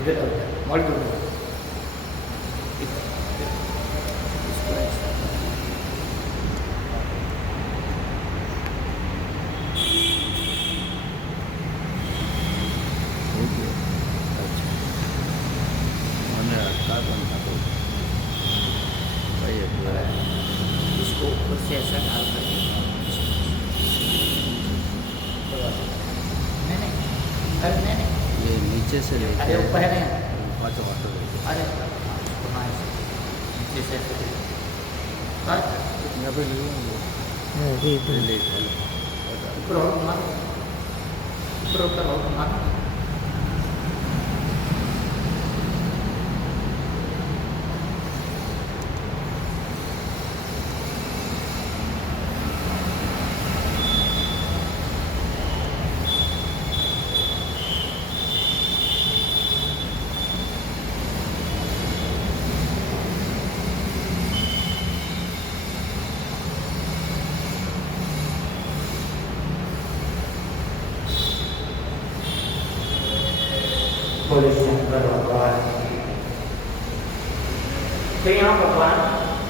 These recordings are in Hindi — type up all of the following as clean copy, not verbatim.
इधर मॉल टू इसको ऊपर से ऐसा डाल करके नहीं अरे नहीं ये नीचे से लेके अरे ऊपर है नहीं वाटर अरे हाँ नीचे से ऐसे हाँ यहाँ पे ले ऊपर और घुमा ऊपर और घुमा बोले शंकर भगवान। तो यहाँ भगवान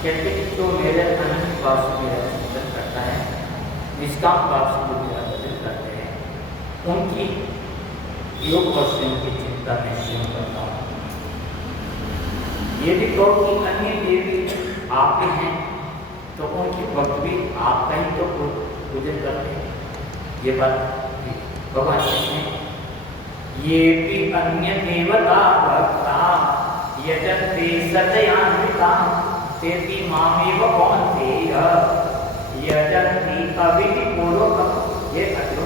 कहते हैं जो मेरे अनंत भाव से मेरा चिंतन करता है, निष्काम भाव से जो मेरा भजन करते हैं, उनकी योग और स्वयं की चिंता में स्वयं करता हूँ। ये भी कहो कि अन्य देवी आप ही हैं, तो उनकी भक्त भी आपका ही तो पूजन करते हैं। ये बात भगवान कहते हैं ये भी अन्य देवता भक्ता यजन्ते सतयान्विता तेति मामेव कौन्तेय यजन्ति अविधिपूर्वकम्। ये अतो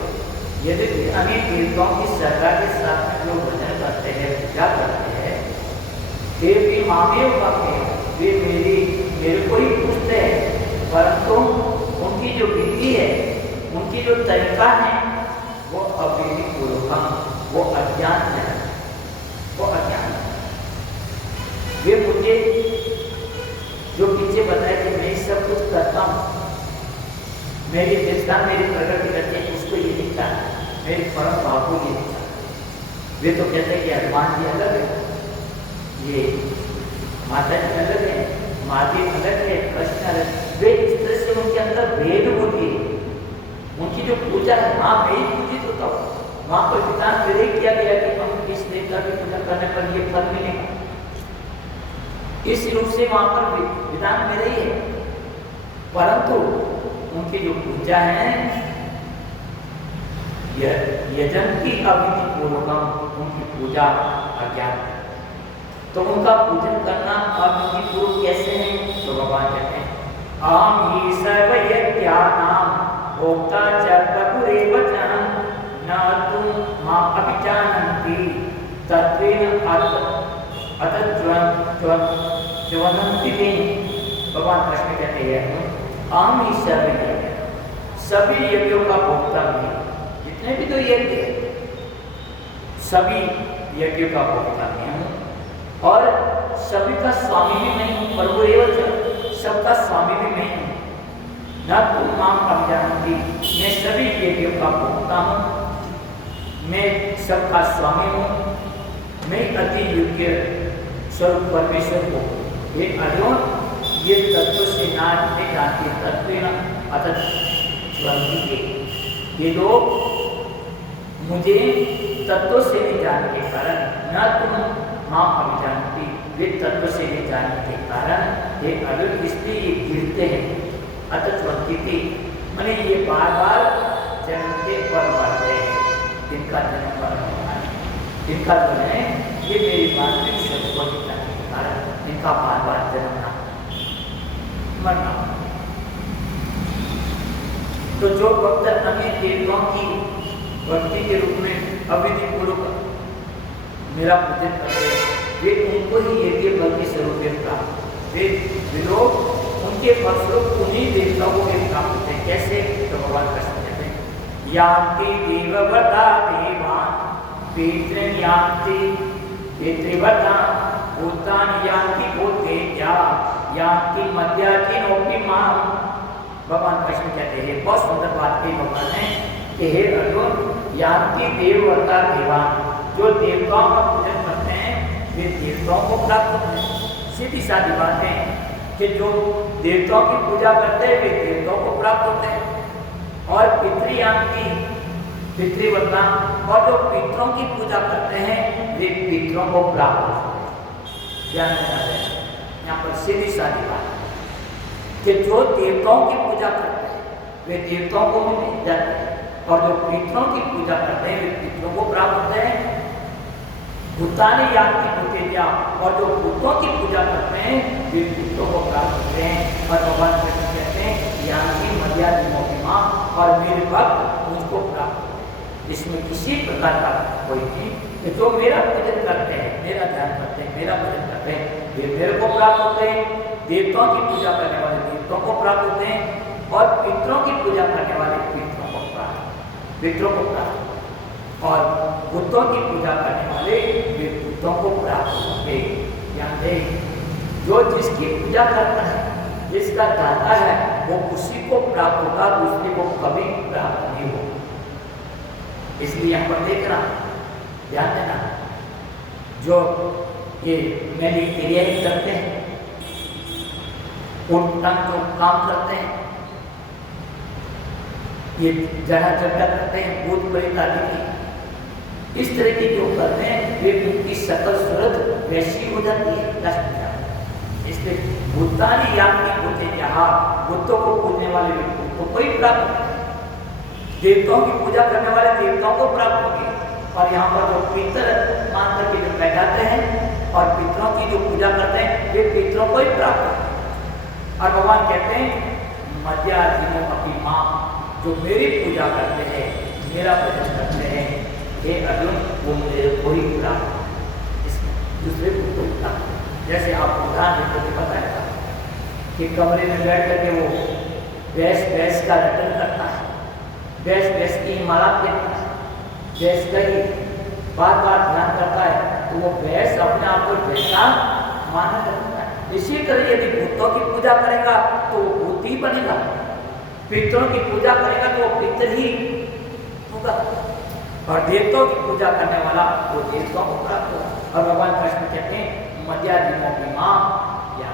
यदि अन्य देवताओं की श्रद्धा के साथ में लोग भजन करते हैं, पूजा करते हैं, तेति मामेव कौन्तेय, वे मेरे को ही पूछते हैं, परंतु उनकी जो विधि है, उनकी जो तरीका है, वो अविधिपूर्वकम्, वो अज्ञान है, वो अज्ञान है। वे मुझे जो पीछे बताया कि मैं सब कुछ करता हूँ, मेरी विद्या मेरी प्रगति करते हैं, उसको ये नहीं चाहता, मेरे परम भाव को ये नहीं चाहता। वे तो कहते हैं कि हनुमान जी अलग है, ये माता जी अलग है, महादेव अलग है, कृष्ण अलग। वे इस तरह से उनके अंदर भेद होती है। उनकी जो पूजा है, हाँ मैं ही पूजित होता हूँ, वहां पर विधान विधेय किया गया कि हम इस देवता की पूजा करने पर ये फल मिलेगा, इस रूप से वहां पर विधान विधेय है। परंतु उनकी जो पूजा है यजन्ति अविधिपूर्वकम्, उनकी पूजा अज्ञान। तो उनका पूजन करना अविधिपूर्वक कैसे है? तो भगवान कहते हैं अहं हि सर्वयज्ञानां भोक्ता च प्रभुरेव च न तुम मां अभिजानन्ति तत्वेन अतज्वनन्ति मे। भगवान कृष्ण कहते हैं अहं ही सर्वयज्ञ, सभी यज्ञों का भोक्ता भी, जितने भी तो यज्ञ है सभी यज्ञों का भोक्ता भी हूँ, और सभी का स्वामी भी मैं हूँ। प्रभुरेव च, सबका स्वामी भी मैं हूँ। न तुम मां अभिजानन्ति, मैं सभी यज्ञों का भोक्ता हूँ, मैं सबका स्वामी हूँ, मैं अति योग्य स्वरूप परमेश्वर को। ये अर्जुन ये तत्व से ना जानते तत्व अतज्वनन्ति, ये लोग मुझे तत्व से नहीं जानने के कारण, न तुम मां अभिजानन्ति, वे तत्व से नहीं जानने के कारण ये अर्जुन इसलिए ये गिरते हैं। अतज्वनन्ति माने ये बार बार जन्मते पर मरते हैं, जिनका जन्म पर जिनका जो है ये मेरी वास्तविक स्वरूप के कारण इनका बार बार जन्मना मरना। तो जो भक्त अन्य देवताओं की भक्ति के रूप में अविधिपूर्वक मेरा पूजन करते हैं, वे उनको ही यज्ञ फल के स्वरूप में प्राप्त, वे लोग उनके फलस्वरूप उन्हीं देवताओं को प्राप्त होते हैं। कैसे? तो भगवान कृष्ण कहते हैं यान्ति देवव्रता देवान् पितॄन् यान्ति पितृव्रता भूतानि यान्ति भूतेज्या यान्ति मद्याजिनोऽपि माम्। भगवान कृष्ण कहते हैं, बहुत सुंदर बात कही भगवान ने कि हे अर्जुन यान्ति देवव्रता देवान्, जो देवताओं का पूजन करते हैं वे देवताओं को प्राप्त होते हैं। सीधी सादी बात है कि जो देवताओं की पूजा करते हैं वे देवताओं को प्राप्त होते हैं और पितृयान्ति पितृवत्ता और जो पितरों की पूजा करते हैं वे पितरों को प्राप्त होते हैं। ध्यान देना है यहाँ पर सीधी सादी बात कि जो देवताओं की पूजा करते हैं वे देवताओं को भी मिल जाते हैं और जो पितरों की पूजा करते हैं वे पितरों को प्राप्त होते हैं। भूतानी यान्ति भूतेजा और जो भूतों की पूजा करते हैं वे भूतों को प्राप्त होते हैं। और भगवान कृष्ण कहते हैं यान्ति मर्यादिमो माँ और मेरे भक्त मुझको प्राप्त होते हैं। इसमें किसी प्रकार का कोई नहीं कि जो मेरा पूजन करते हैं, मेरा ध्यान करते हैं, मेरा भजन करते हैं वे मेरे को प्राप्त होते हैं। देवताओं की पूजा करने वाले देवताओं को प्राप्त होते हैं और पितरों की पूजा करने वाले पितरों को प्राप्त और बुद्धों की पूजा करने वाले वे बुद्धों को प्राप्त होंगे। ध्यान दें, जो जिसकी पूजा करता है, जिसका दाता है, वो उसी को प्राप्त होगा, दूसरे को कभी प्राप्त नहीं होगा। इसलिए यहाँ पर देखना, ध्यान देना, जो ये मैंने क्रिया करते हैं, उल्टा जो काम करते हैं, ये जड़ा जगड़ा करते हैं, भूत प्रेत आदि की, इस तरह की जो करते हैं वे उनकी सकल सूरत वैसी हो जाती है। इसलिए भूतानी यान्ति भूतेजा बुद्धों को पूजने वाले बुद्धों को ही प्राप्त होते हैं, देवताओं की पूजा करने वाले देवताओं को प्राप्त होंगे। और यहाँ पर जो पितर मान करके जो बैठाते हैं और पितरों की जो पूजा करते हैं वे पितरों को ही प्राप्त होते हैं। और भगवान कहते हैं मध्याजिनो अपनी माँ, जो मेरी पूजा करते हैं, मेरा भजन करते हैं, हे अर्जुन वो मेरे को ही प्राप्त, इसमें दूसरे को तो प्राप्त। जैसे आप उदाहरण देकर बताया था कि कमरे में बैठ करके वो भैंस का रटन करता है, भैंस की माला देता है, भैंस का ही बार बार ध्यान करता है, तो वो भैंस अपने आप को वैसा माना करता है। इसी तरह यदि भूतों की पूजा करेगा तो वो भूत ही बनेगा, पितरों की पूजा करेगा तो वो पितर ही होगा, और देवताओं की पूजा करने वाला वो देवताओं को प्राप्त होगा। और भगवान कृष्ण कहते हैं मध्याजिनो की माँ, या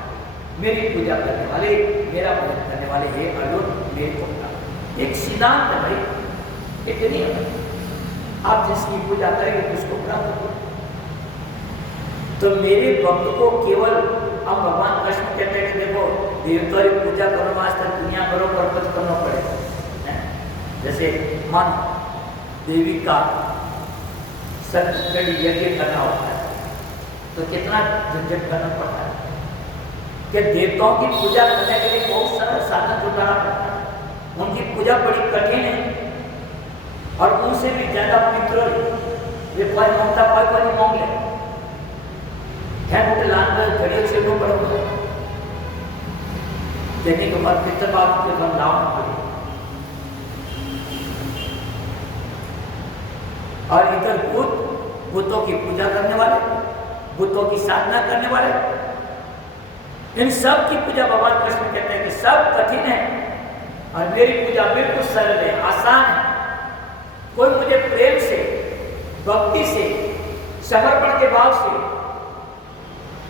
मेरी पूजा करने वाले, मेरा पूजन करने वाले, हे अर्जुन मेरे को प्राप्त। एक सिद्धांत है भाई, इतनी आप जिसकी पूजा करेंगे उसको प्राप्त हो। तो मेरे भक्त को केवल हम भगवान कृष्ण कहते हैं कि देखो देवता की पूजा करो, वास्ते दुनिया करो, पर्वत करना पड़ेगा। जैसे मान देवी का सत्य यज्ञ करना होता है तो कितना झंझट करना पड़ता है कि देवताओं की पूजा करने के लिए बहुत सारा साधन जुटाना पड़ता है। उनकी पूजा बड़ी कठिन है और उनसे भी ज्यादा पितर वे कोई ममता कोई नहीं मांग ले है मोटे लान में घड़ियों से लो पड़ोगे देखने के बाद पितर बात के हम लाभ पड़े। और इधर बुद्धों की पूजा करने वाले, बुद्धों की साधना करने वाले, इन सब की पूजा भगवान कृष्ण कहते हैं कि सब कठिन है और मेरी पूजा बिल्कुल सरल है, आसान है। कोई मुझे प्रेम से, भक्ति से, समर्पण के भाव से,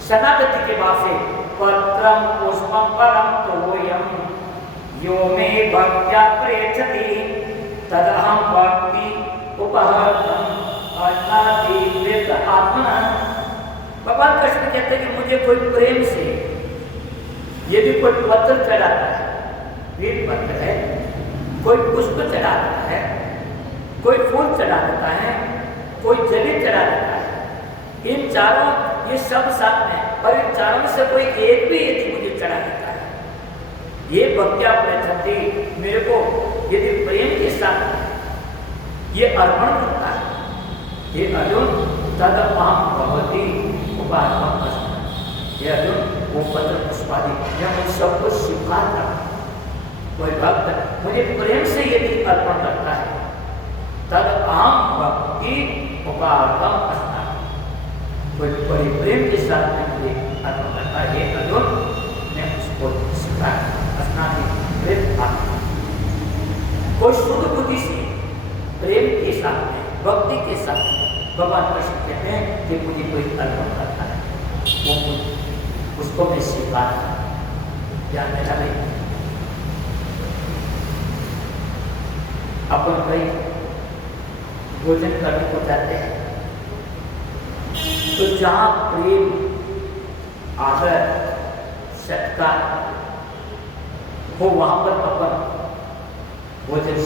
शरणागति के भाव से पत्रम पुष्पम परम तोयम यो मे भक्त्या प्रेषति तदहं भक्ति उपहरणम अन्नादिव्यत आत्मना। भगवान कृष्ण कहते हैं कि मुझे कोई प्रेम से यदि कोई पत्र चढ़ाता है, वीर पत्र है, कोई पुष्प चढ़ा देता है, कोई फूल चढ़ा देता है, कोई जली चढ़ा देता है, इन चारों ये सब साथ में और इन चारों में से कोई एक भी यदि मुझे चढ़ा देता है, ये भक्त्या प्रयच्छति मेरे को यदि प्रेम के साथ ये अर्पण करता है, ये अर्जुन तद अहम भगवती उपासना। ये अर्जुन वो पत्र पुष्पादि या मुझ सब कुछ स्वीकार करता। कोई भक्त मुझे प्रेम से यदि अर्पण करता है तद अहम भक्ति उपासना। कोई बड़ी प्रेम के साथ में मुझे अर्पण करता है, ये अर्जुन मैं उसको स्वीकार करता। कोई शुद्ध बुद्धि से प्रेम के साथ में, भक्ति के साथ में भगवान कृष्ण कहते हैं कि मुझे कोई अर्पण करता है वो उसको मैं स्वीकार ध्यान देना भाई। अपन कहीं भोजन करने को जाते हैं तो जहाँ प्रेम, आदर, सत्कार हो वहां पर अपन भोजन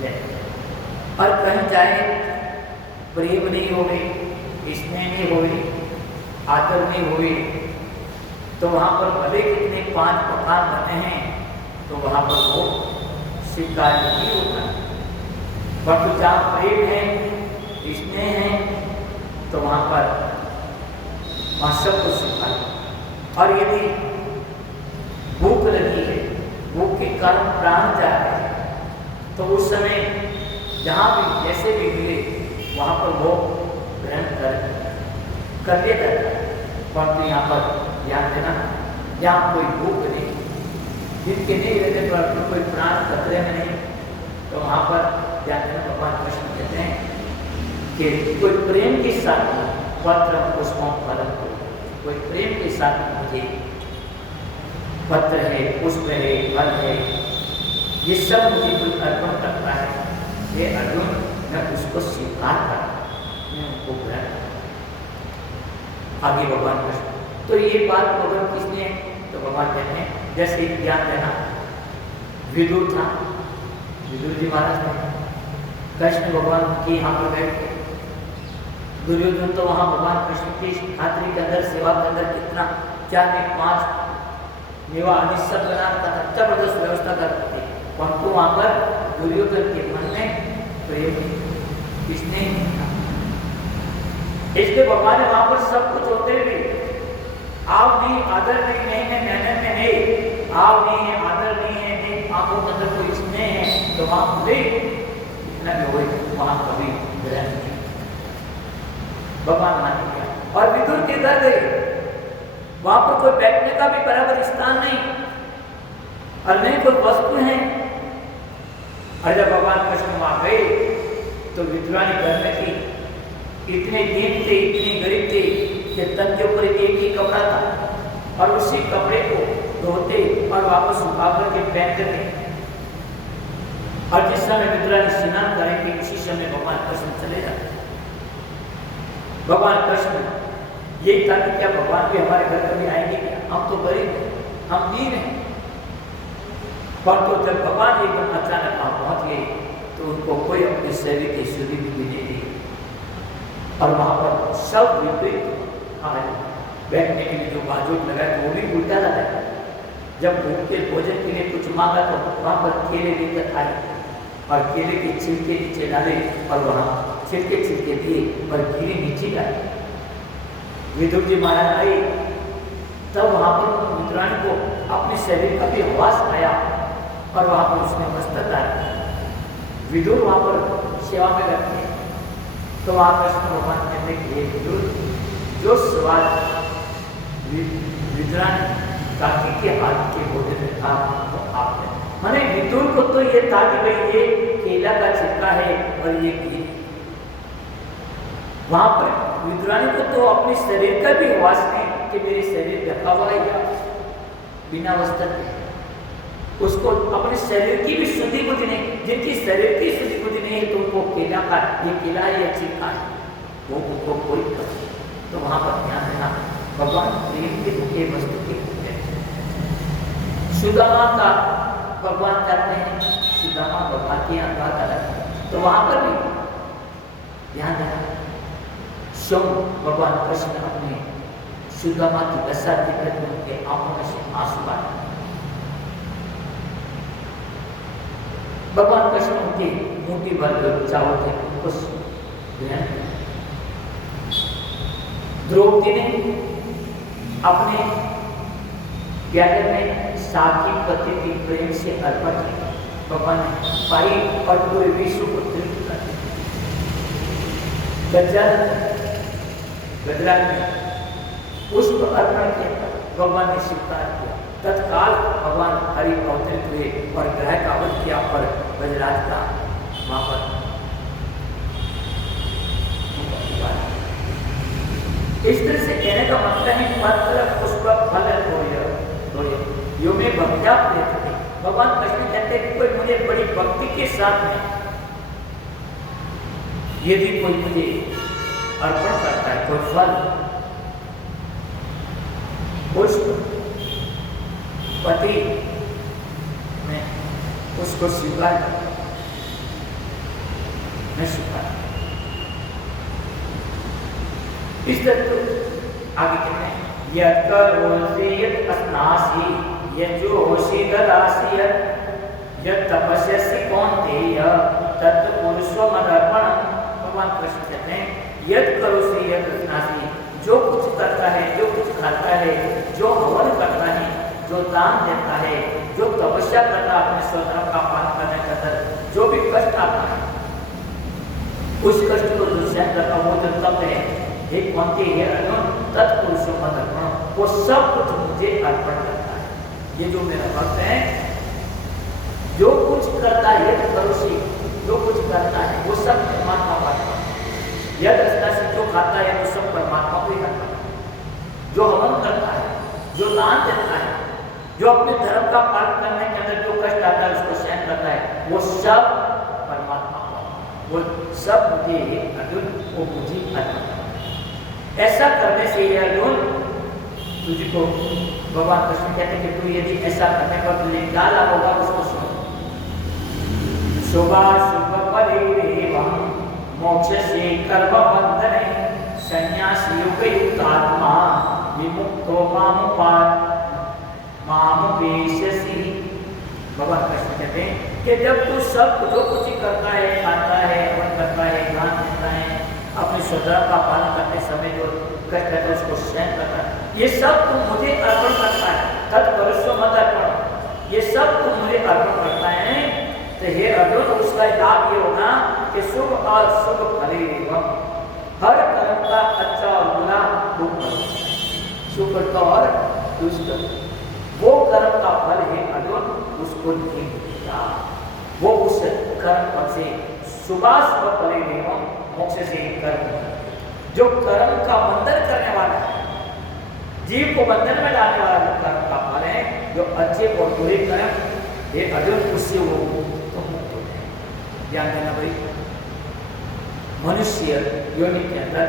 लेते हैं। और कहीं जाए प्रेम नहीं होवे, स्नेह नहीं होवे, आदर नहीं होवे, तो वहां पर भले कितने 5 पकवान बने हैं तो वहां पर वो स्वीकार नहीं होता। पर जहाँ प्रेम है, स्नेह है, तो वहां पर सब कुछ स्वीकार। और यदि भूख लगी है, भूख के कारण प्राण जा रहे हैं, तो उस समय जहाँ भी जैसे भी मिले वहां पर वो ग्रहण कर लिया जाता है। परंतु यहाँ पर ध्यान देना, यहाँ कोई भूख नहीं, जिनके नहीं रहते परंतु कोई प्राण खतरे में नहीं, तो वहां पर ध्यान देना। भगवान कृष्ण कहते हैं कि कोई प्रेम के साथ पत्र पुष्पों फलम, कोई प्रेम के साथ मुझे पत्र है, पुष्प है, फल है, ये सब मुझे कोई अर्पण करता है, ये अर्जुन मैं उसको स्वीकार करता, मैं उनको ग्रहण करता। आगे भगवान कृष्ण तो ये बात अगर किसने, तो भगवान कहते हैं जैसे ज्ञान देना विदुर था, विदुर जी महाराज थे, कृष्ण भगवान के यहाँ पर बैठ के दुर्योधन तो वहाँ भगवान कृष्ण की खातरी के अंदर, सेवा के अंदर कितना 4-5 मेवा आदि सब बनाता था, जबरदस्त व्यवस्था करते थे, परंतु वहां पर दुर्योधन के मन में प्रेम किसने था। इसलिए भगवान ने वहां पर सब कुछ होते भी आव नहीं, आदर नहीं, नहीं मेहनत में नहीं, आव नहीं है, आदर नहीं है, नहीं आंखों के अंदर कोई स्नेह है, तो वहां भी इतना भी हो वहां कभी ग्रहण नहीं भगवान मान गया। और विदुर के घर गए, वहां पर कोई बैठने का भी बराबर स्थान नहीं और नहीं कोई वस्तु है। और जब भगवान कृष्ण वहां गए तो विद्वानी घर में थी, इतने दीन थे, इतने गरीब थे कि तन के ऊपर एक ही कपड़ा था और उसी कपड़े को धोते और वापस सुखा करके पहनते थे। और जिस समय विद्वानी स्नान करेंगे उसी समय भगवान कृष्ण चले जाते। भगवान कृष्ण यही था कि क्या भगवान भी हमारे घर कभी आएंगे क्या, हम तो गरीब हैं, हम दीन हैं। पर तो जब भगवान एकदम अचानक वहां पहुंच गए तो उनको कोई अपने शरीर की शुद्धि भी नहीं दी और वहां पर सब विपरीत बैठने के लिए जो बाजूट लगाए तो वो भी उल्टा लगा। जब भूख के भोजन के लिए कुछ मांगा तो वहां पर केले लेकर आए और केले के छिलके नीचे डाले और वहां छिलके दिए और गिरी नीचे डाले। विदुर जी महाराज आए तब वहां पर विद्वानी को अपने शरीर का भी आवाज आया और वहां पर उसने वस्त्र डाला। विदुर वहां पर सेवा में रहते हैं तो वहां कृष्ण भगवान कहते कि विदुर जो सवाल विद्वानी काकी के हाथ के भोजन में था तो आपने माने विदुर को तो ये था कि भाई ये केला का छिलका है और ये घी। वहां पर विद्वानी को तो अपने शरीर का भी आवाज नहीं कि मेरे शरीर ढका हुआ है या बिना वस्त्र के, उसको अपने शरीर की भी शुद्धि बुद्धि नहीं। जिनकी शरीर की शुद्धि बुद्धि नहीं है तो उनको केला का ये केला है या छिलका है वो उनको कोई कर। तो वहां पर ध्यान देना भगवान प्रेम के भूखे वस्तु के भूखे। सुदामा का भगवान कहते हैं, सुदामा भगवान की यहाँ बात अलग है, तो वहां पर भी ध्यान देना। स्वयं भगवान कृष्ण अपने सुदामा की दशा देखकर उनके आंखों में से आंसू आए। भगवान कृष्ण उनकी मुट्ठी भर चावल थे उनको ग्रहण। द्रौपदी ने अपने ज्ञान में साथी पति की प्रेम से अर्पण किया, भगवान ने पाई और पूरे विश्व को तृप्त कर दिया। गजरा में पुष्प अर्पण किया, भगवान ने स्वीकार किया। तत्काल भगवान हरि अवतरित हुए और ग्रह का वध किया और गजराज का वहां पर इस तरह से कहने का मतलब है पत्र पुष्प फल तोड़े यो में भक्त्या प्रेत। भगवान कृष्ण कहते हैं कि कोई मुझे बड़ी भक्ति के साथ में यदि कोई मुझे अर्पण करता है, कोई फल पुष्प पति, मैं उसको स्वीकार करता हूं, मैं स्वीकार। इस तरह तो आगे कहते हैं यद करोसि यद अस्नासि यजोषि ददासि यद तपस्यसि कौन्तेय तत् पुरुषोमदर्पणम्। भगवान कृष्ण कहते हैं यद करोसि यद अस्नासि, जो कुछ करता है, जो कुछ खाता है, जो हवन करता है, जो दान देता है, जो तपस्या करता है अपने स्वधर्म का पालन करने का दर, जो भी कष्ट आता है उस कष्ट को जो सहन करता वो जो तप है, हे कौन्तेय हे अर्जुन तत्पुरुषोमदर्पणम्, वो सब कुछ मुझे अर्पण करता है। ये जो मेरा भक्त है जो कुछ करता है यद करोसि, जो कुछ करता है वो सब परमात्मा का अर्पण है। यद अस्नासि, जो खाता है वो सब परमात्मा को ही अर्पण है। जो हवन करता है, जो दान देता है, जो अपने धर्म का पालन करने के अंदर जो कष्ट आता है उसको सहन करता है, वो सब परमात्मा का, वो सब मुझे अर्जुन, वो मुझे अर्पण करता है। ऐसा करने से ये अर्जुन तुझको भगवान कृष्ण कहते हैं कि तू यदि ऐसा करने पर तुझे क्या लाभ होगा उसको सुनो। शुभाशुभ परिवेवं मोक्षसे कर्म बंधने संन्यासी युक्तात्मा विमुक्तो मामुपेष्यसि। भगवान कृष्ण कहते हैं कि जब तू सब जो कुछ करता है, खाता है, हवन करता है, दान देता है, अपने स्वधर्म का पालन करते समय जो कष्ट है उसको सहन करता है, ये सब तुम मुझे अर्पण करता है, तत्पुरुषोमदर्पणम्, ये सब तुम मुझे अर्पण करता है। तो हे अर्जुन उसका लाभ ये होगा कि शुभ और शुभ फलेवं, हर कर्म का अच्छा और बुरा फल, शुभ और दुष्ट वो कर्म का फल है अर्जुन उसको नहीं मिलेगा। वो उस कर्म फल से शुभाशुभ फलेवं मोक्ष से कर्म, जो कर्म का बंधन करने वाला है, जीव को बंधन में डालने वाला जो कर्म का फल है, जो अच्छे और बुरे कर्म ये अर्जुन उससे वो तो मुक्त होते हैं। ध्यान देना भाई, मनुष्य योनि के अंदर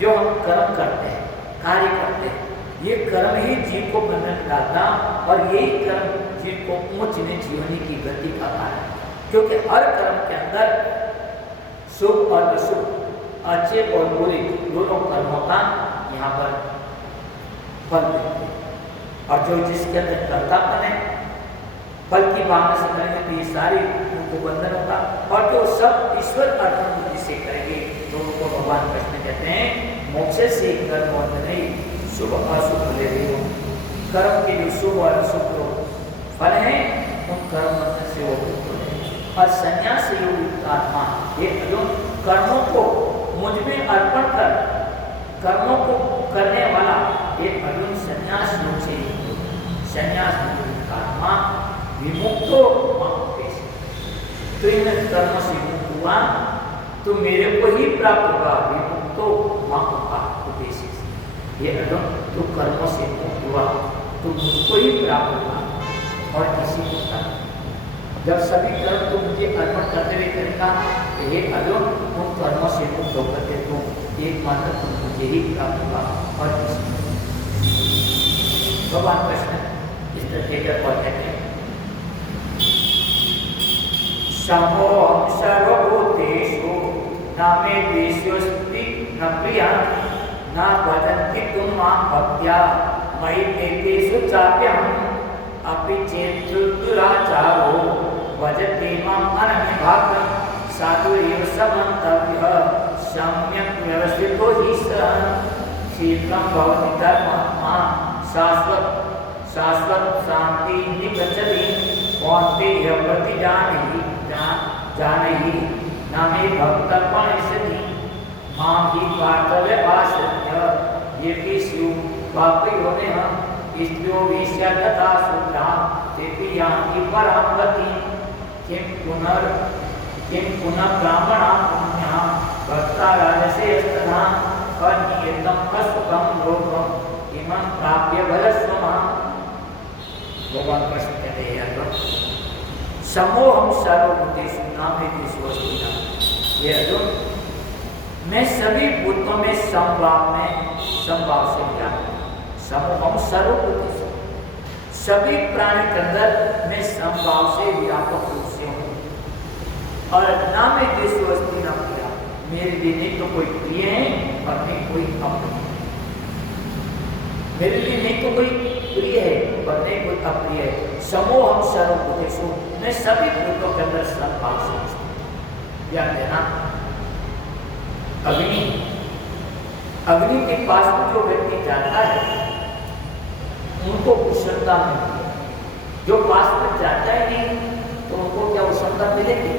जो हम कर्म करते हैं, कार्य करते हैं, ये कर्म ही जीव को बंधन में डालता और यही कर्म जीव को ऊंच नीच योनि की गति का कारण है। क्योंकि हर कर्म के अंदर शुभ और अशुभ, अच्छे और बुरे दोनों कर्मों का यहाँ पर फल देते हैं। और जो जिसके अंदर कर्तापन है, फल की भावना से करेंगे तो ये सारी उनको बंधन होगा, और जो सब ईश्वर अर्पण बुद्धि से करेंगे तो उनको भगवान कृष्ण कहते हैं मोक्ष से कर्म बंधन नहीं, शुभ अशुभ ले रहे। कर्म के जो शुभ और अशुभ फल है उन कर्म बंधन से वो मुक्त होते हैं। और संन्यास युक्त आत्मा, ये अर्जुन कर्मों को मुझ में अर्पण कर कर्मों को करने वाला ये अर्जुन संन्यास योग से संन्यास युक्त आत्मा विमुक्तो मामुपेष्यसि। तो इन कर्मों से मुक्त हुआ तो मेरे को ही प्राप्त होगा, विमुक्तो मामुपेष्यसि। ये अर्जुन तो कर्मों से मुक्त हुआ तो मुझको ही प्राप्त होगा और किसी को प्राप्त। जब सभी कर्म तो मुझे अर्पण करते हुए करेगा तो ये अर्जुन उन कर्मों से मुक्त होकर के तो एकमात्र तुम मुझे ही प्राप्त होगा और किसी को। भगवान कृष्ण इस तरह के और कहते हैं समोहं सर्वभूतेषु न मे द्वेष्योऽस्ति न प्रियः न वदन्ति तुम मां भक्त्या मयि तेषु चाप्यहम् अपि चेत् दुराचारो भजते माम् अनन्यभाक् साधुरेव समन्तव्यः सम्यक् व्यवस्थितो हि सः शीघ्रं भवति धर्मात्मा शाश्वत शांति निगच्छति कौन्तेय प्रतिजानीहि जानीहि न मे भक्तर्पणिष्यति मां हि पार्थव्यपाश्रित्य येऽपि स्युः पापयोनिः स्त्रियो वेश्या तथा शूद्रा तेऽपि यान्ति परां गतिम् किं पुनः ब्राह्मणा पुण्या भक्ता राजसे तथा अनियतं असुखं लोकं प्राप्य बलस्वम। भगवान कृष्ण कहते हैं अर्जुन, समोहम सर्वभूतेषु नाभेदेषु अस्मिन्। ये अर्जुन, मैं सभी भूतों में समभाव से व्याप्त हूं। समोहम सर्वभूतेषु, सभी प्राणी के अंदर मैं समभाव से व्यापक रूप से हूँ। और ना मैं देश वस्तु न प्रिया, मेरे लिए नहीं तो कोई प्रिय है और नहीं कोई अप्रिय। मेरे लिए नहीं तो कोई प्रिय है और नहीं कोई अप्रिय है। समोहम सर्वभूतेषु, मैं सभी भूतों के अंदर समभाव से स्थित हूं। ध्यान देना, अग्नि के पास में जो व्यक्ति जाता है उनको उष्णता मिलती है। जो पास में जाता है नहीं तो उनको क्या उष्णता मिलेगी?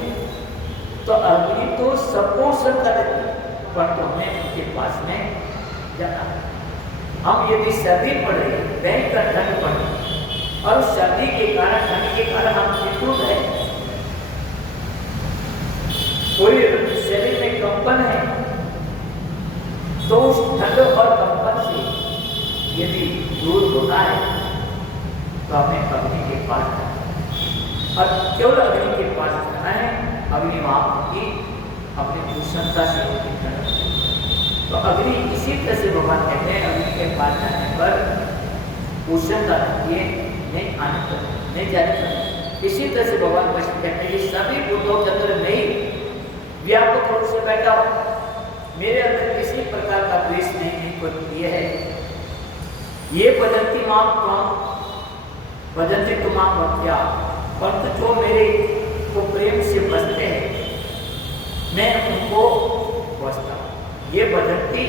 तो अग्नि तो सबको उष्णता देती है, पर तो हमें उनके पास में जाना है। हम यदि सर्दी पड़ रही है, भयंकर ठंड पड़ रही है, और सर्दी के कारण, ठंड के कारण हम चिंतित है, कोई शरीर में कंपन है, तो उस ठंड और कंपन से यदि दूर होना है तो हमें अग्नि के पास जाना है। और केवल अग्नि के पास जाना है। अग्नि वहां की अपनी उष्णता से होती है। तो अग्नि इसी तरह से भगवान कहते हैं, अग्नि के पास जाने पर उष्णता रहती है, नहीं आने पर, नहीं जाने पर। इसी तरह से भगवान कृष्ण कहते हैं कि सभी भूतों के अंदर नहीं व्यापक रूप से बैठा हूं। मेरे अंदर किसी प्रकार का द्वेष नहीं कोई प्रिय है। ये बदलती मां त्वं बदलती तुमां भक्त्या, परंतु जो मेरे को प्रेम से बसते हैं मैं उनको बसता हूँ। ये बदलती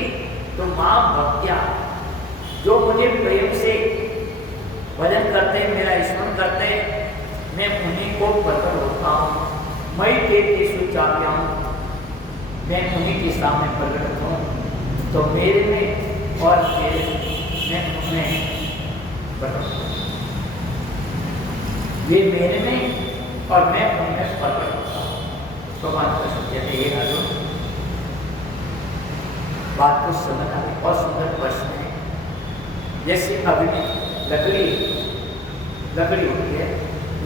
तुमां भक्त्या, जो मुझे प्रेम से भजन करते हैं, मेरा स्मरण करते हैं, मैं उन्हीं को प्रकट होता हूँ। मैं तेषु चाप्यहम्, मैं उन्हीं के सामने प्रकट होता हूँ। तो मेरे में और मेरे मैं उनमें प्रकट होता हूँ। वे मेरे में और मैं उनमें प्रकट होता हूँ। भगवान कृष्ण कहते हैं, अर्जुन बात को समझना और सुंदर प्रश्न है। जैसे अग्नि, लकड़ी होती है,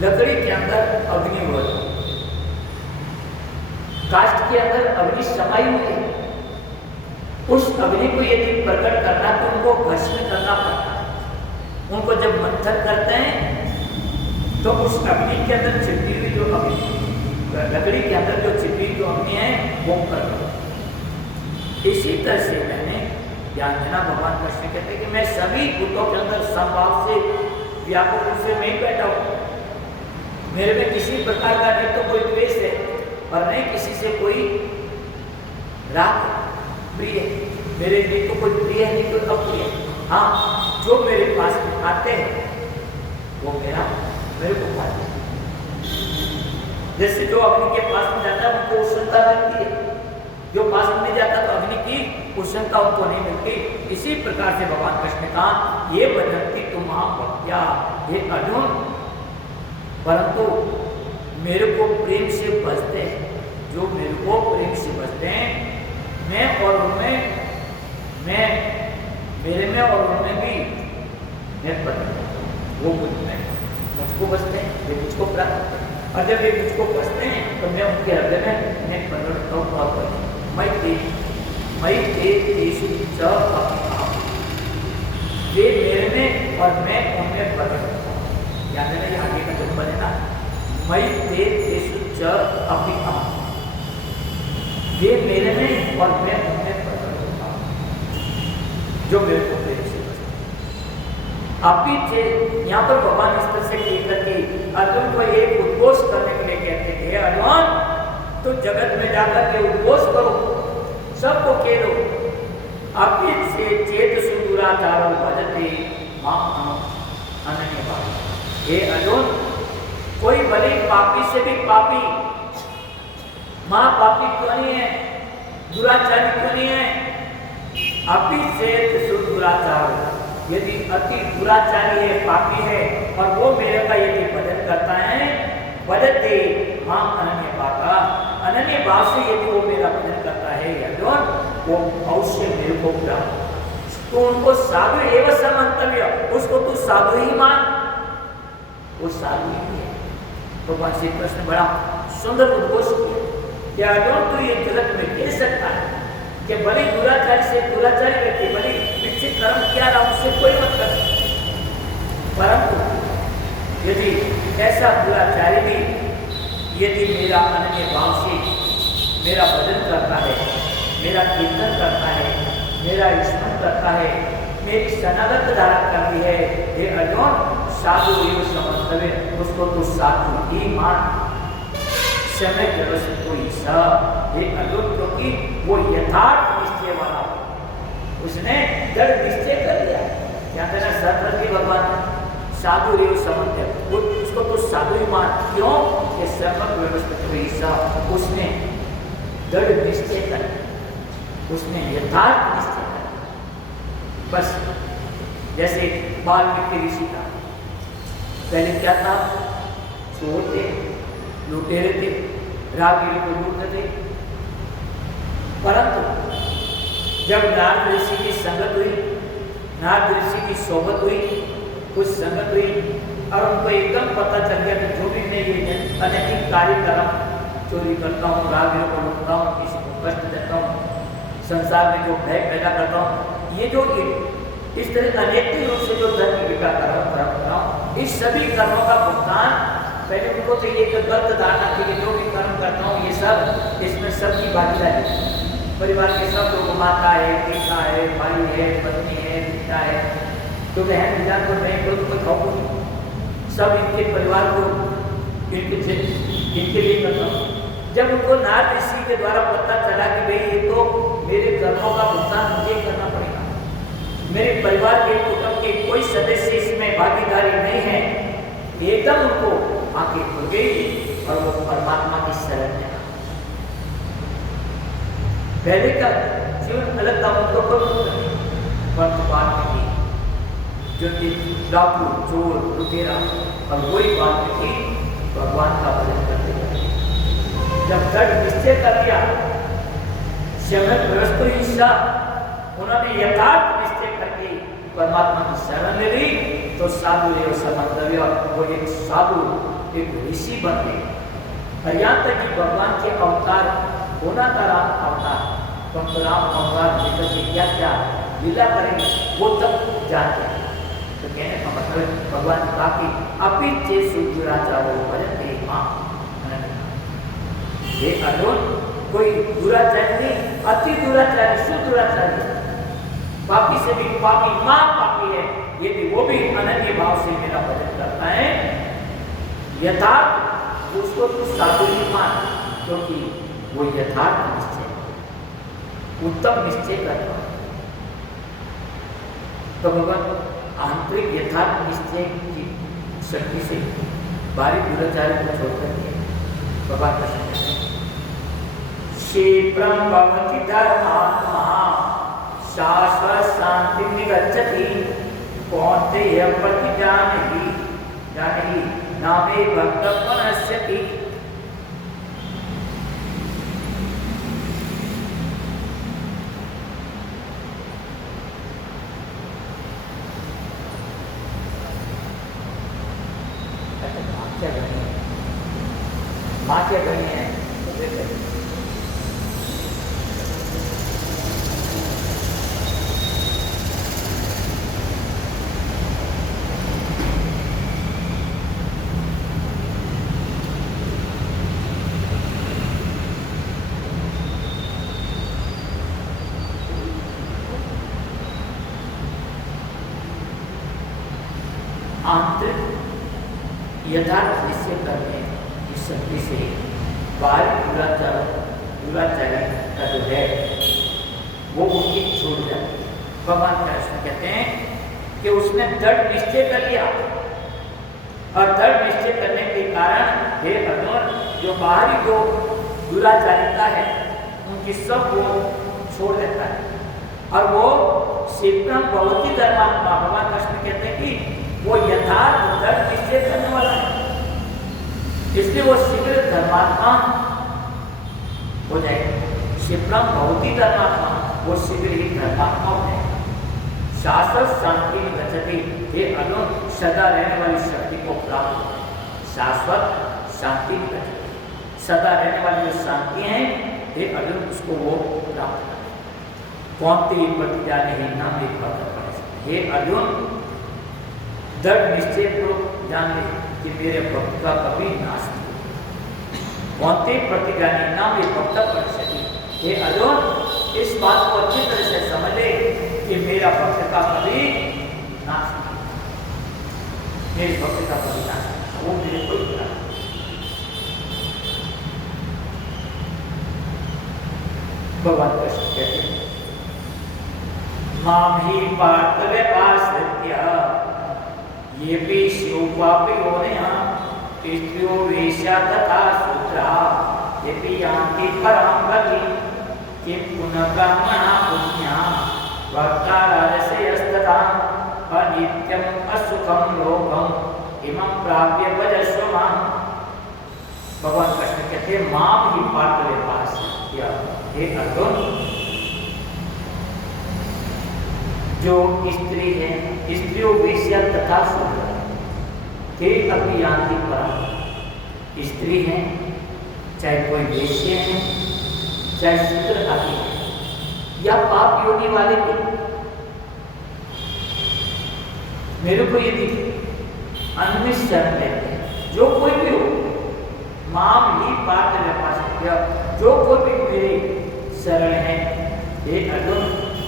लकड़ी के अंदर अग्नि होती है, काष्ठ के अंदर अग्नि समाई हुई है। उस अग्नि को यदि प्रकट करना तो उनको भस्म करना पड़ता है। उनको जब मंथन करते हैं तो उस अग्नि के अंदर छिपी हुई जो अग्नि, लकड़ी के अंदर जो छिपी जो अग्नि है वो प्रकट। इसी तरह से मैंने ध्यान देना, भगवान कृष्ण कहते हैं कि मैं सभी भूतों के अंदर समभाव से व्यापक रूप से मैं बैठा हूँ। मेरे में किसी प्रकार का नहीं तो कोई द्वेष है और नहीं किसी से कोई राग प्रिय है। मेरे लिए तो कोई प्रिय है, नहीं कोई अप्रिय। हाँ, जो मेरे पास आते हैं वो मेरे को पाते हैं। जैसे जो अग्नि के पास में जाता है उनको उष्णता मिलती है, जो पास में नहीं जाता तो अग्नि की उष्णता उनको नहीं मिलती। इसी प्रकार से भगवान कृष्ण ने कहा, ये बदलती तुमां भक्त्या, हे अर्जुन, परंतु मेरे को प्रेम से बसते हैं, जो मेरे को प्रेम से बसते हैं, मैं और उनमें, मैं मेरे में और उनमें भी मैं प्रकट होता हूँ। वो मुझको बसते हैं, वे मुझको प्राप्त करते हैं, और जब वे मुझको बसते हैं तो मैं उनके हृदय में मैं प्रकट होता हूँ। और मैं तेषु च अप्यहम्, वे मेरे में और मैं उनमें प्रकट होता हूँ। याद है ना, ये आगे का जब बनेगा, मैं तेषु च अप्यहम्, वे मेरे में और मैं उनमें प्रकट होता हूँ, जो मेरे को प्रेम से बसते हैं। अभी यहाँ पर भगवान इस तरह से कहकर के अर्जुन को एक उद्घोष करने के लिए कहते थे, अर्जुन तो जगत में जाकर के उद्घोष करो, सबको कह दो, अभी से चेत सुदुराचारो भजते मां अनन्यभाव। हे अर्जुन, कोई भले पापी से भी पापी, मां पापी क्यों नहीं है, दुराचारी क्यों नहीं है, अभी से सुदुराचारो, यदि अति दुराचारी है, पापी है, और वो मेरे का यदि भजन करता है, भजते मां अनन्यभाव, अनन्य भाव से यदि वो मेरा भजन करता है अर्जुन, वो अवश्य मेरे को प्राप्त। तो उनको साधु एवं समंतव्य, उसको तू साधु ही मान, वो साधु ही है। भगवान श्री कृष्ण बड़ा सुंदर उद्घोष किया कि अर्जुन तू ये जगत में कह सकता है कि भले दुराचारी से दुराचारी व्यक्ति, भले पीछे कर्म किया रहा उससे कोई मतलब नहीं, परंतु यदि ऐसा दुराचारी भी यदि मेरा अनन्य भाव से मेरा भजन करता है, मेरा कीर्तन करता है, मेरा स्मरण करता है, मेरी सनातन धारण करती है, हे अर्जुन साधु एवं समंतव्य, उसको तो साधु ही मान। समय जगत से कोई सब हे अर्जुन, क्योंकि वो यथार्थ निश्चय वाला, उसने दृढ़ निश्चय कर लिया। क्या कहना सरस्वती भगवान साधु एवं समंतव्य, उसको तो साधु ही मान। क्यों कि सर्वज्ञ व्यवस्थित कोई सब, उसने दृढ़ निश्चय कर, उसने यथार्थ निश्चय कर। बस जैसे वाल्मीकि ऋषि का पहले क्या था, चोर थे, लुटेरे थे, राहगीर को लूटते थे, परंतु जब नारद ऋषि की संगत हुई, नारद ऋषि की सोबत हुई, कुछ संगत हुई और उनको एकदम पता चल गया कि जो भी मैं ये अनैतिक कार्य कर रहा हूँ, चोरी करता हूँ, राहगीरों को लूटता हूँ, किसी को कष्ट देता हूँ, संसार में जो भय पैदा करता हूँ, ये जो इस तरह अनैतिक रूप से जो धर्म की विकार कर रहा हूँ, इस सभी कर्मों का भुगतान पहले उनको तो ये गलत धारणा थी कि जो भी कर्म करता हूँ ये सब, इसमें सबकी भागीदारी, परिवार के सब लोग, माता है, पिता है, भाई है, पत्नी है, पिता है, तो बहन पिता को मैं खुद को खाऊँ, सब इनके परिवार को इनके लिए करता हूँ। जब उनको नारद ऋषि के द्वारा पता चला कि भाई ये तो मेरे कर्मों का भुगतान मुझे करना पड़ेगा, मेरे परिवार के कुटुंब के कोई सदस्य इसमें भागीदारी नहीं है, एकदम उनको आंखें खुल गई और वो परमात्मा की शरण में। पहले का जीवन अलग था, उनको परंतु बाद में जो डाकू, चोर, लुटेरा, और वही बात में थी भगवान का भजन करते हैं। जब दृढ़ निश्चय कर लिया, समय व्यवस्थित हिस्सा उन्होंने यथार्थ निश्चय करके परमात्मा की शरण ले ली, तो साधु एवं समंतव्य, वो एक साधु, एक ऋषि बन गए। यहाँ तक कि भगवान के अवतार होना था, राम अवतार, तो राम अवतार लेकर के क्या क्या लीला करेंगे वो तक जानते हैं। तो कहने का मतलब भगवान ने कहा कि अपिचे सुदुराचारो भजते मां। हे अर्जुन, कोई दुराचारी नहीं, अति दुराचारी, सुदुराचारी, पापी से भी पापी, मां पापी है, यदि वो भी अनन्य भाव से मेरा भजन करता है, यथार्थ, उसको तो साधु ही मान, क्योंकि वो यथार्थ निश्चय, उत्तम निश्चय करता है। तो भगवान आंतरिक यथार्थ निश्चय की शक्ति से बाहरी दुराचारी को छोड़कर के भगवान का क्षिप्रं भवति धर्मात्मा शाश्वत शांति निगच्छति कौन्तेय प्रतिजानहि नामे भक्त प्रणश्यति। माँ क्या गणी है, आंतरिक यथार्थ निश्चय करने की शक्ति से बाहरी दुराचारी का जो है वो उनकी छोड़ जाती है। भगवान कृष्ण कहते हैं कि उसने दृढ़ निश्चय कर लिया, और दृढ़ निश्चय करने के कारण हे अर्जुन, जो बाहरी जो दुराचारिता है उनकी सब वो छोड़ देता है, और वो शीघ्रम भवति धर्मात्मा। भगवान कृष्ण कहते हैं कि वो यथार्थ दृढ़ निश्चय करने वाला है, इसलिए वो शीघ्र धर्मात्मा हो जाएगा। शीघ्रम भवति धर्मात्मा, वो शीघ्र ही धर्मात्मा हो जाएगा। शाश्वत शांति गच्छति, हे अर्जुन सदा रहने वाली शक्ति को प्राप्त हो। शाश्वत शांति गच्छति, सदा रहने वाली जो शांति है, हे अर्जुन उसको वो प्राप्त करे। कौनते प्रतिज्ञाने ही नाम एक भक्त पड़े। हे अर्जुन दृढ़ निश्चय पूर्वक जान ले कि मेरे भक्त का कभी नाश नहीं। कौनते प्रतिज्ञाने नाम एक भक्त पड़े सके। हे अर्जुन इस बात को अच्छी तरह से समझ ले कि मेरा भक्त का कभी नाश नहीं, मेरे भक्त का कभी नाश नहीं, वो मेरे को ही भगवान कृष्ण कहते हैं माम ही पार्थ व्यपाश्रित्य ये भी शिवपापी होने स्त्रियो वेश्या तथा शूद्रा ये भी यान्ति परम गति कि पुनः ब्राह्मणा पुण्या भक्ता राजसेयस्तथा अनित्यम असुखम लोभम इमं प्राप्य भजस्व मां। भगवान कृष्ण कहते हैं माम ही पार्थ व्यपाश्रित्य, हे अर्जुन जो स्त्री है, स्त्रियों वेश्या तथा शूद्र के अपनी यान्ति परम। स्त्री है चाहे कोई वेश्य है चाहे शूद्र आदि है या पाप योनि वाले थे, मेरे को यदि अन्य शरण लेते हैं जो कोई भी हो, माम ही पार्थ व्यपाश्रित्य जो कोई भी मेरे शरण है, हे अर्जुन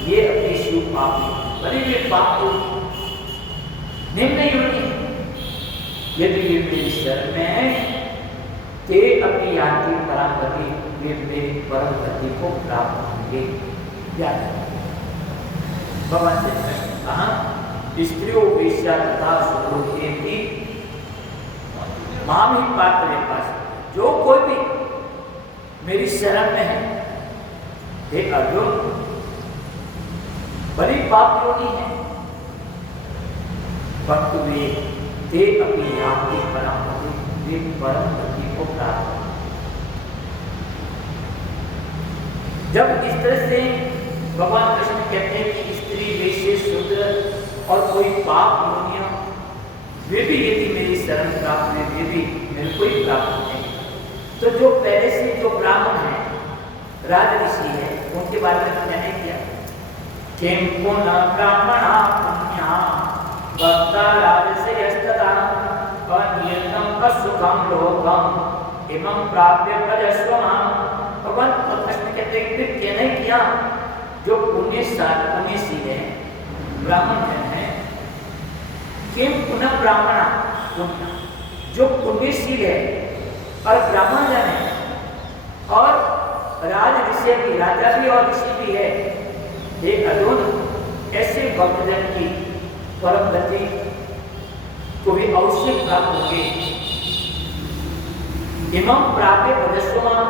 ये अपने शिव पाप बड़े वे पाप को निम्न योनि यदि ये मेरी शरण में है ते अपनी यान्ति परम गति, वे मेरी परम गति को प्राप्त होंगे। याद रखिए भगवान श्री कृष्ण ने कहा स्त्रियों वेश्या तथा शूद्रों के भी माम ही पार्थ व्यपाश्रित्य जो कोई भी मेरी शरण में है, हे अर्जुन बड़ी पाप योनि है परंतु वे ते अपनी यान्ति परम गति, वे परम गति को प्राप्त हो। जब इस तरह से भगवान कृष्ण कहते हैं कि स्त्री वेश्य शूद्र और कोई पाप योनियां वे भी यदि मेरी शरण प्राप्त हुए, वे भी मेरे को ही प्राप्त होते हैं, तो जो पहले से जो ब्राह्मण है राज ऋषि है उनके बारे में मैंने किया किम पुनः ब्राह्मणा पुण्या भक्ता राजसेयस्तथा अनियतम असुखम लोभम इमं प्राप्य भजस्व मां। भगवान कृष्ण कहते हैं फिर क्या नहीं किया जो पुण्यशील है ब्राह्मण जन है, किम पुनः ब्राह्मणा पुण्य जो पुण्यशील है और ब्राह्मण जन है और राज ऋषि भी, राजा भी और ऋषि भी है, हे अर्जुन ऐसे भक्तजन की परम गति को भी अवश्य प्राप्त होंगे। इमं प्राप्य भजस्व मां,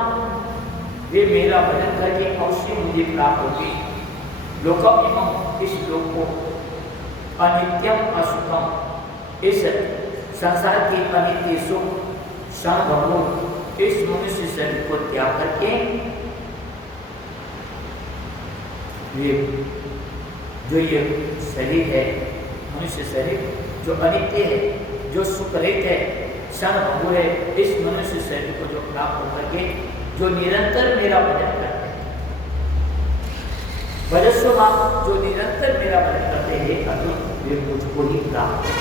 वे मेरा भजन करके अवश्य मुझे प्राप्त होंगे। लोकम इमं इस लोक को अनित्यम असुखम इस संसार की अनित्य सुख क्षण भंगुर इस मनुष्य शरीर को त्याग करके वे जो ये शरीर है मनुष्य शरीर जो अनित्य है जो सुखरहित है क्षण भंगुर है, इस मनुष्य शरीर को जो प्राप्त होकर के जो निरंतर मेरा भजन करते हैं, भजस्व मां जो निरंतर मेरा भजन करते हैं अर्जुन वे मुझको ही प्राप्त है।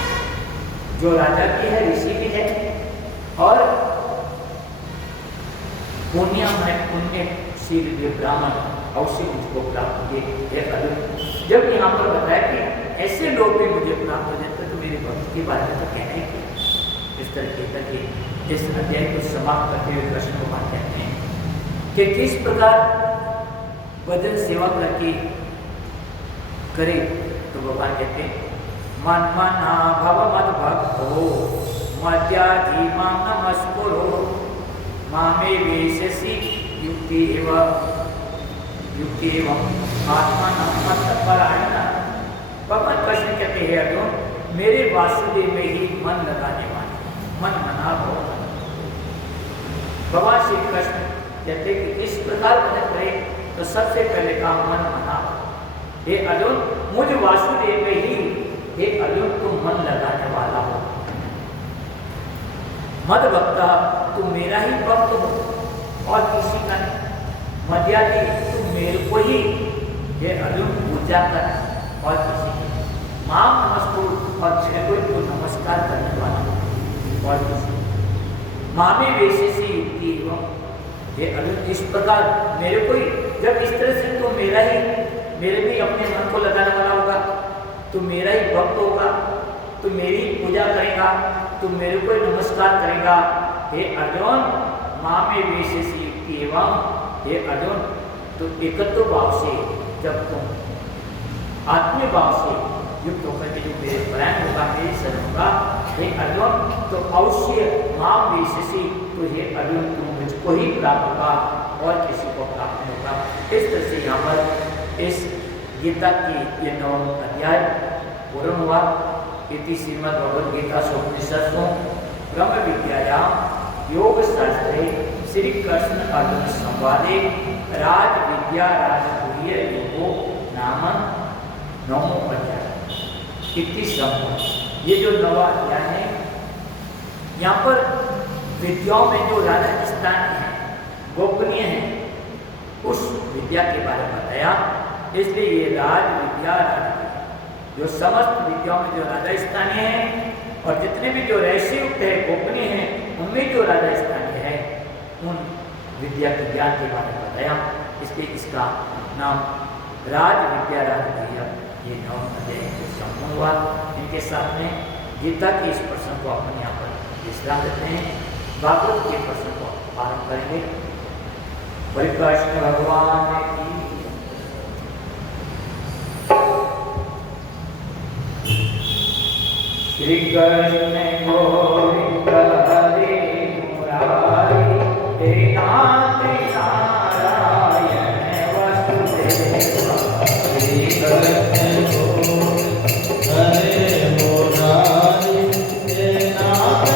जो राजा की है ऋषि भी है और पुण्यशील वे ब्राह्मण अवश्य मुझको प्राप्त होंगे। अर्जुन जब यहाँ पर बताया कि ऐसे लोग भी मुझे प्राप्त हो जाते तो मेरे भक्त के बारे में तो कहना ही किया। इस तरह करके इस अध्याय को समाप्त करते हुए कृष्ण भगवान कहते हैं कि किस प्रकार भजन सेवा करके करे, तो भगवान कहते हैं मन मना भव मद भक्तो मध्याधि मां नमस्कुरो मामे वेशसि युक्ति एवं आत्मा मत परायण। भगवान कृष्ण कहते हैं अर्जुन मेरे वासुदेव में ही मन लगाने वाले मन मना भव। भगवान श्री कृष्ण कहते कि इस प्रकार भजन करे तो सबसे पहले काम मन मना। हे अर्जुन मुझ वासुदेव में ही हे अर्जुन तुम मन लगाने वाला हो। मद भक्ता तुम मेरा ही भक्त हो और किसी का नहीं। मर्यादी तुम मेरे को ही हे अर्जुन पूजा कर और किसी की नहीं। मां नमस्कुरु और मेरे को तो नमस्कार करने वाला हो और किसी मां में वैसे युक्ति एवं हे अर्जुन इस प्रकार मेरे को ही जब इस तरह से तो मेरे भी अपने मन को लगाने वाला होगा, तो मेरा ही भक्त होगा, तो मेरी पूजा करेगा, तो मेरे को ही नमस्कार करेगा। हे अर्जुन मां में विशेष युक्ति एवं हे अर्जुन तो एकत्व भाव से जब तुम आत्मीय भाव से युक्त होकर के जो मेरे परायण होगा, मेरे शरण होगा, हे अर्जुन तो अवश्य मां विशेष तो हे अर्जुन तुम मुझको ही प्राप्त होगा और किसी को प्राप्त नहीं होगा। इस तरह से यहाँ पर इस गीता की ये 9वां अध्याय पूर्ण हुआ। इति श्रीमद् भगवद गीता उपनिषदों ब्रह्म विद्यायाम योग शास्त्रे श्री कृष्ण अर्जुन संवादे राज विद्या राजगुह्य योगो नाम 9वां अध्याय इति संपूर्ण। ये जो 9वां अध्याय है यहाँ पर विद्याओं में जो राजा स्थान है गोपनीय है उस विद्या के बारे में बताया। इसलिए ये राज विद्या जो समस्त विद्याओं में जो राजा स्थानीय है और जितने भी जो रहस्य युक्त है गोपनीय है उनमें जो राजा स्थानीय है उन विद्या के ज्ञान के बारे में बताया। इसलिए इसका नाम राज विद्या राजगुह्य ये 9 अध्याय संपूर्ण हुआ। इनके साथ में गीता के इस प्रसंग को अपन यहाँ पर विश्राम देते हैं। भागवत के प्रसंग को पालन करेंगे। बलि कृष्ण भगवान की श्री कृष्ण गोविंद हरे मुरारी हे नाथ नारायण वसुदेव श्री कृष्ण गोविंद हरे मुरारी हे नाथ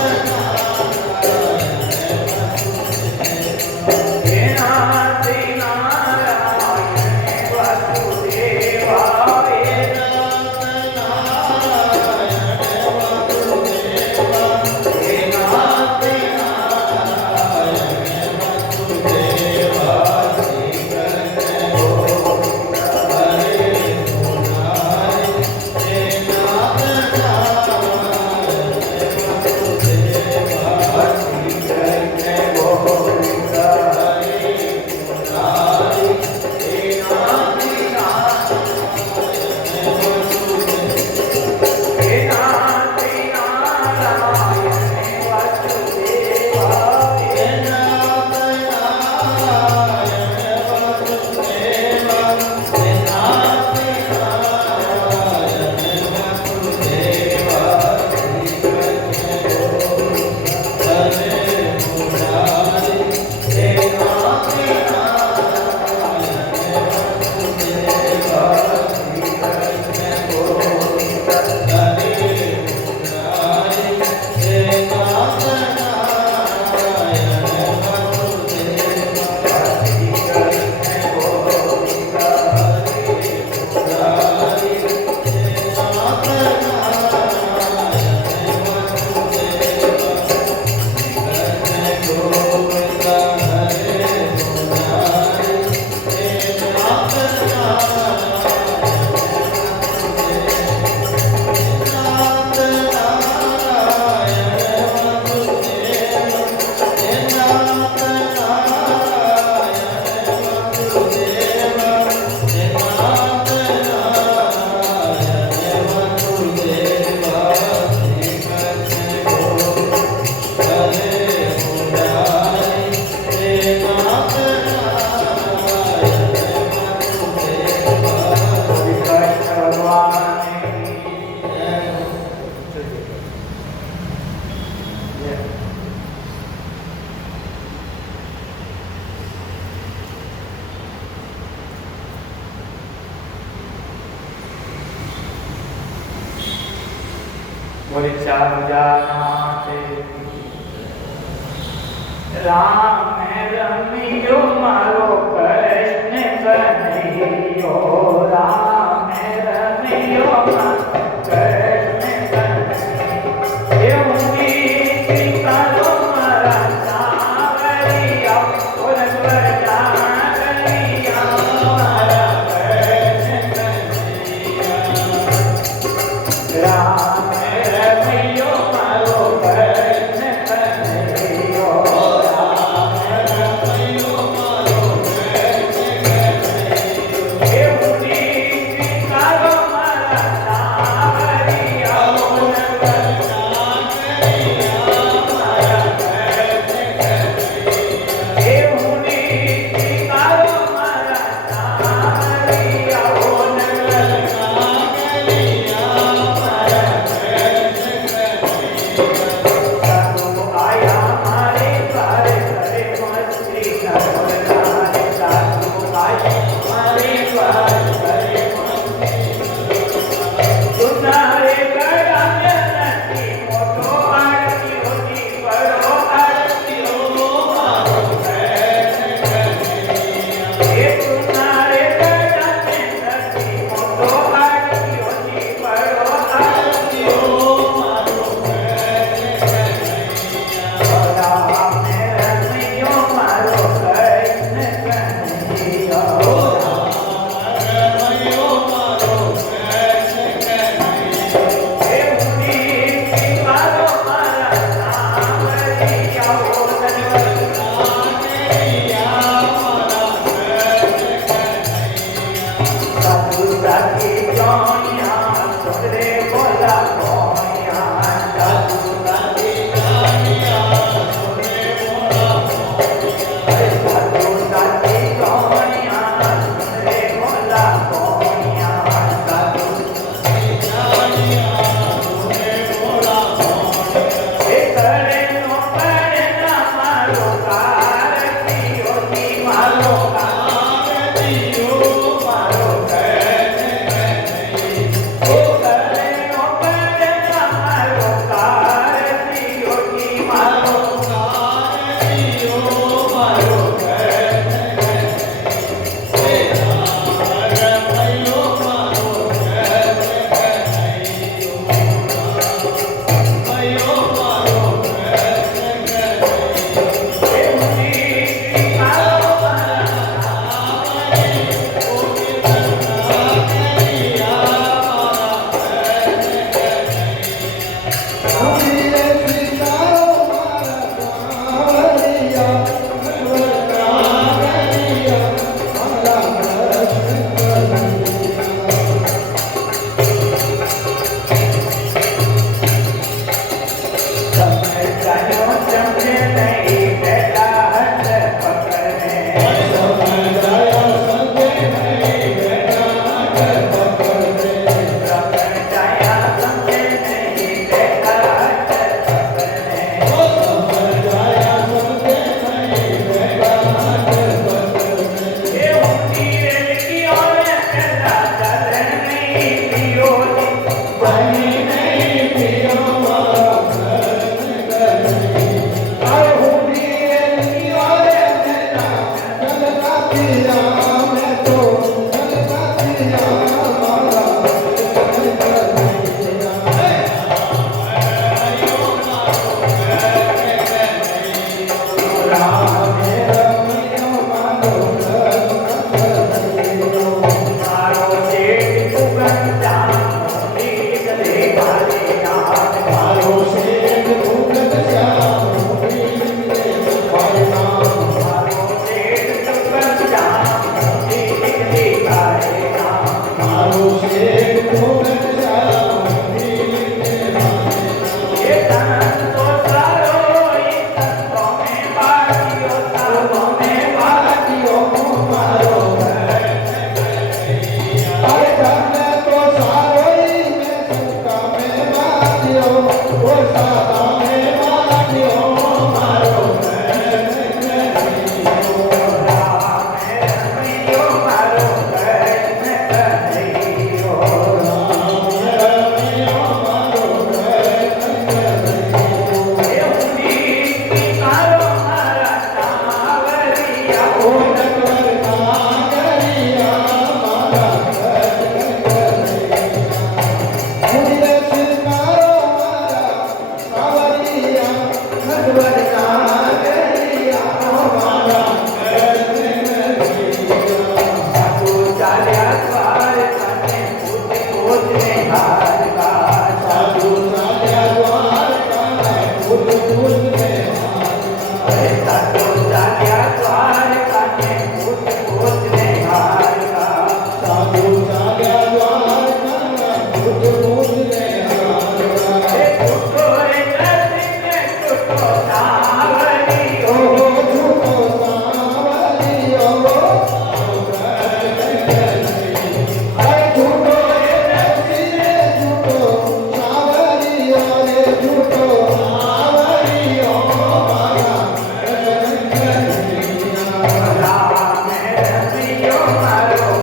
बोले चारों जानाते राम रमियो मारो कृष्ण कन्हैयो राम जाओ